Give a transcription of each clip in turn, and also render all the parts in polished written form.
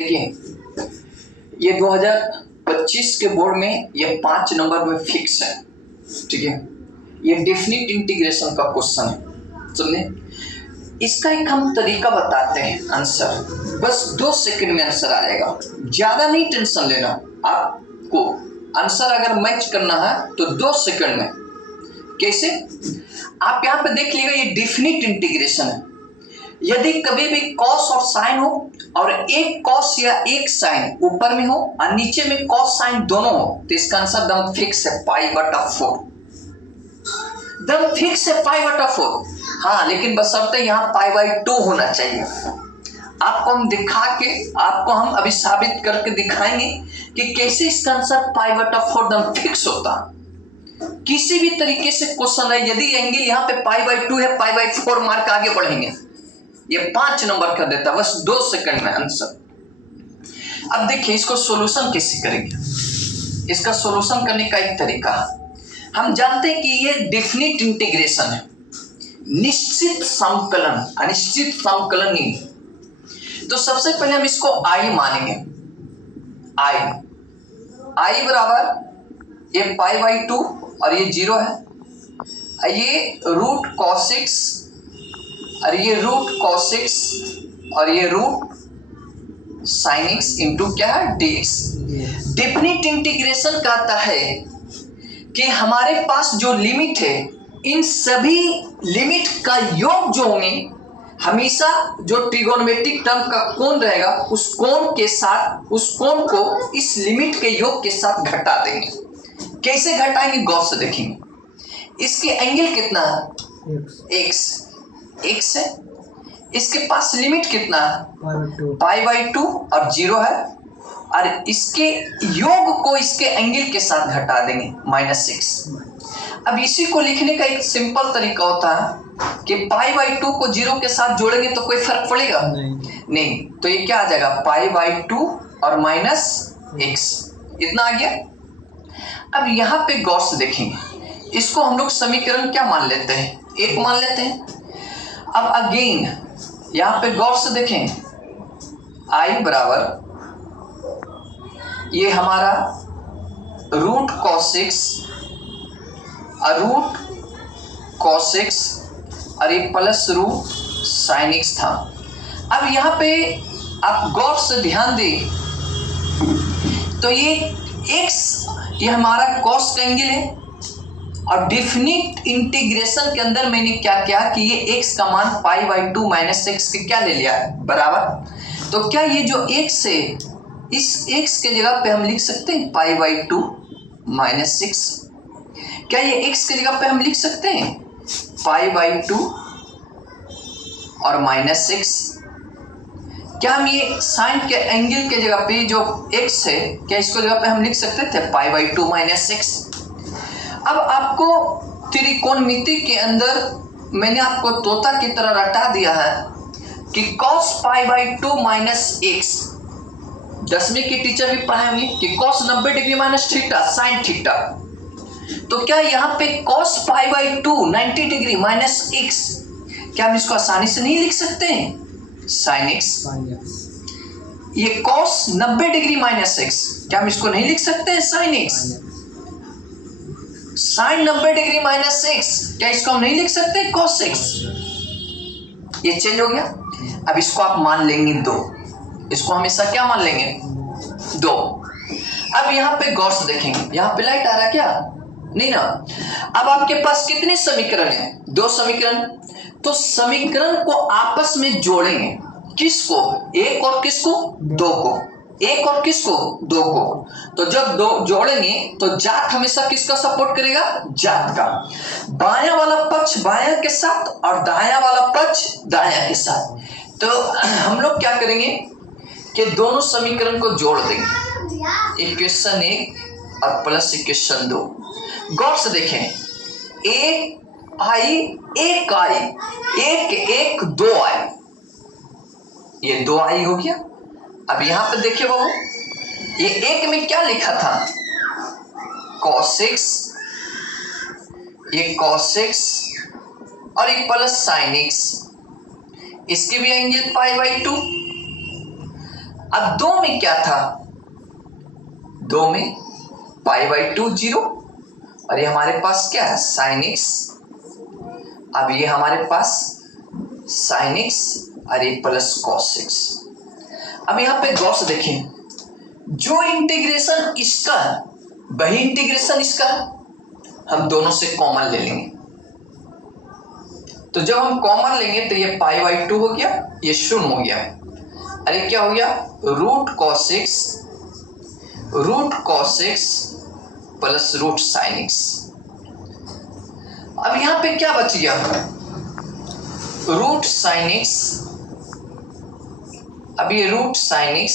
देखिए ये 2025 के बोर्ड में ये 5 नंबर में फिक्स है। ठीक है, ये डेफिनिट इंटीग्रेशन का क्वेश्चन है। समझे, इसका एक हम तरीका बताते हैं। आंसर बस 2 सेकंड में आंसर आ जाएगा, ज्यादा नहीं टेंशन लेना। आपको आंसर अगर मैच करना है तो 2 सेकंड में। कैसे, आप यहाँ पे देख लीजिएगा, ये डेफिनिट इंटीग्रेशन है। यदि कभी भी कॉस और साइन हो और एक कॉस या एक साइन ऊपर में हो और नीचे में कॉस साइन दोनों हो तो इसका आंसर दम फिक्स है π/4। दम फिक्स है π/4। हाँ, लेकिन बशर्ते यहाँ π/2 होना चाहिए। आपको हम दिखा के, आपको हम अभी साबित करके दिखाएंगे कि कैसे इसका आंसर π/4 दम फिक्स होता। किसी भी तरीके से क्वेश्चन है, यदि एंगल यहाँ पे π/2 है, π/4 मार्क आगे बढ़ेंगे। ये 5 नंबर कर देता, बस 2 सेकंड में आंसर। अब देखिए इसको सॉल्यूशन कैसे करेंगे। इसका सॉल्यूशन करने का एक तरीका, हम जानते हैं कि ये डेफिनिट इंटीग्रेशन है, निश्चित संकलन, अनिश्चित संकलन नहीं। तो सबसे पहले हम इसको आई मानेंगे। आई बराबर ये π/2 और ये 0 है, ये रूट cos6 और ये रूट cos6 और ये रूट sin x इंटू क्या है dx। डेफिनिट इंटीग्रेशन कहता है कि हमारे पास जो लिमिट है, इन सभी लिमिट का योग जो होंगे, हमेशा जो ट्रिगोनोमेट्रिक टर्म का कोण रहेगा उस कोण के साथ, उस कोण को इस लिमिट के योग के साथ घटा देंगे। कैसे घटाएंगे, गौर से देखेंगे। इसके एंगल कितना है, x है। इसके पास लिमिट कितना है, π/2 और 0 है, और इसके योग को इसके एंगल के साथ घटा देंगे -6। अब इसी को लिखने का एक सिंपल तरीका होता है कि π/2 को 0 के साथ जोड़ेंगे तो कोई फर्क पड़ेगा नहीं। तो ये क्या आ जाएगा, π/2 और -x, इतना आ गया। अब यहाँ पे गौर से देखेंगे, इसको हम लोग समीकरण क्या मान लेते हैं, 1 मान लेते हैं। अब अगेन यहाँ पे गौर से देखें, आई बराबर ये हमारा रूट cos6 और रूट cos6 और ये प्लस रूट sin x था। अब यहाँ पे आप गौर से ध्यान दें तो ये x ये हमारा cos का एंगल है, और डेफिनिट इंटीग्रेशन के अंदर मैंने क्या किया कि ये x का मान π/2 -x के क्या ले लिया है बराबर। तो क्या ये जो x है, इस x के जगह पे हम लिख सकते हैं π/2 -6। क्या ये x के जगह पे हम लिख सकते हैं π/2 और -6। क्या हम ये साइन के एंगल के जगह पे जो x है, क्या इसको जगह पे हम लिख सकते थे π/2 -6। अब आपको त्रिकोणमिति के अंदर मैंने आपको तोता की तरह रटा दिया है कि cos π/2 -x, 10वीं की टीचर भी पढ़ाएंगे कि cos 90 degree minus theta sine theta. तो क्या यहाँ पे cos π/2 90 डिग्री माइनस x, क्या हम इसको आसानी से नहीं लिख सकते हैं sin x। ये cos 90 डिग्री माइनस x, क्या हम इसको नहीं लिख सकते हैं sin x। Sine 90 degree minus x, क्या इसको हम नहीं लिख सकते cos x। ये चेंज हो गया। अब इसको आप मान लेंगे 2, इसको हमेशा क्या मान लेंगे 2। अब यहाँ पे गौर से देखेंगे, यहाँ पे लाइट आ रहा है क्या, नहीं ना। अब आपके पास कितने समीकरण है, 2 समीकरण। तो समीकरण को आपस में जोड़ेंगे, किसको, 1 और किसको 2 को, 1 और किसको 2 को। तो जब 2 जोड़ेंगे तो जात हमेशा किसका सपोर्ट करेगा, जात का। बायां वाला पक्ष बायां के साथ और दायां वाला पक्ष दायां के साथ। तो हम लोग क्या करेंगे कि दोनों समीकरण को जोड़ देंगे, इक्वेशन 1 और प्लस इक्वेशन 2। गौर से देखें, 1 आई 1 आई, 1 2 आई, ये 2 आई हो गया। अब यहां पे देखिए बाबू, ये 1 में क्या लिखा था cos6, ये cos6 और ये प्लस sin x, इसके भी एंगल π/2। अब 2 में क्या था, 2 में π/2 0, और ये हमारे पास क्या है sin x। अब ये हमारे पास sin x और ये प्लस cos x। अब यहाँ पे गौर से देखें, जो इंटीग्रेशन इसका है वही इंटीग्रेशन इसका है, हम दोनों से कॉमन ले लेंगे। तो जब हम कॉमन लेंगे तो ये π/2 हो गया, ये शून्य हो गया, अरे क्या हो गया root cos x plus root sin x। अब यहां पे क्या बच गया, रूट sin x, अब ये रूट sin x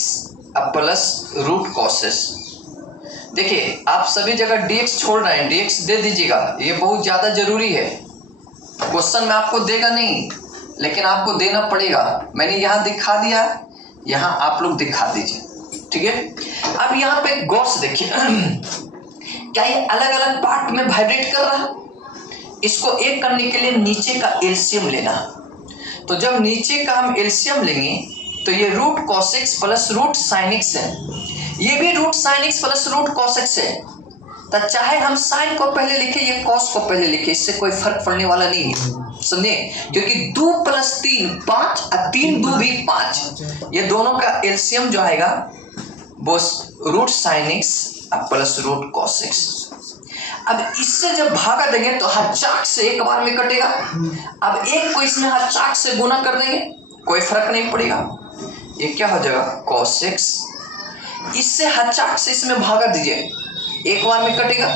अब प्लस रूट cos x। देखिए आप सभी जगह dx छोड़ रहे हैं, dx दे दीजिएगा, ये बहुत ज्यादा जरूरी है। क्वेश्चन में आपको देगा नहीं लेकिन आपको देना पड़ेगा। मैंने यहां दिखा दिया, यहां आप लोग दिखा दीजिए, ठीक है। अब यहां पे गौर से देखिए क्या ये अलग अलग पार्ट में वाइब्रेट कर रहा है। इसको एक करने के लिए नीचे का एलसीएम लेना, तो जब नीचे का हम एलसीएम लेंगे तो ये root cos x plus root sin x है, ये भी root sin x plus root cos x है। तो चाहे हम साइन को पहले लिखे या cos को पहले लिखे, इससे कोई फर्क पड़ने वाला नहीं है, समझे, क्योंकि 2 + 3 5 और 3 2 भी 5, ये दोनों का एलसीएम जो आएगा वो root sin x plus root cos x। अब इससे जब भागा देंगे तो हर चाक से एक बार में कटेगा। अब एक को इसमें हर चाक से गुना कर देंगे, कोई फर्क नहीं पड़ेगा, ये क्या हो जाएगा cos x। इससे हर चाक से इसमें भागा दीजिए, एक बार में कटेगा,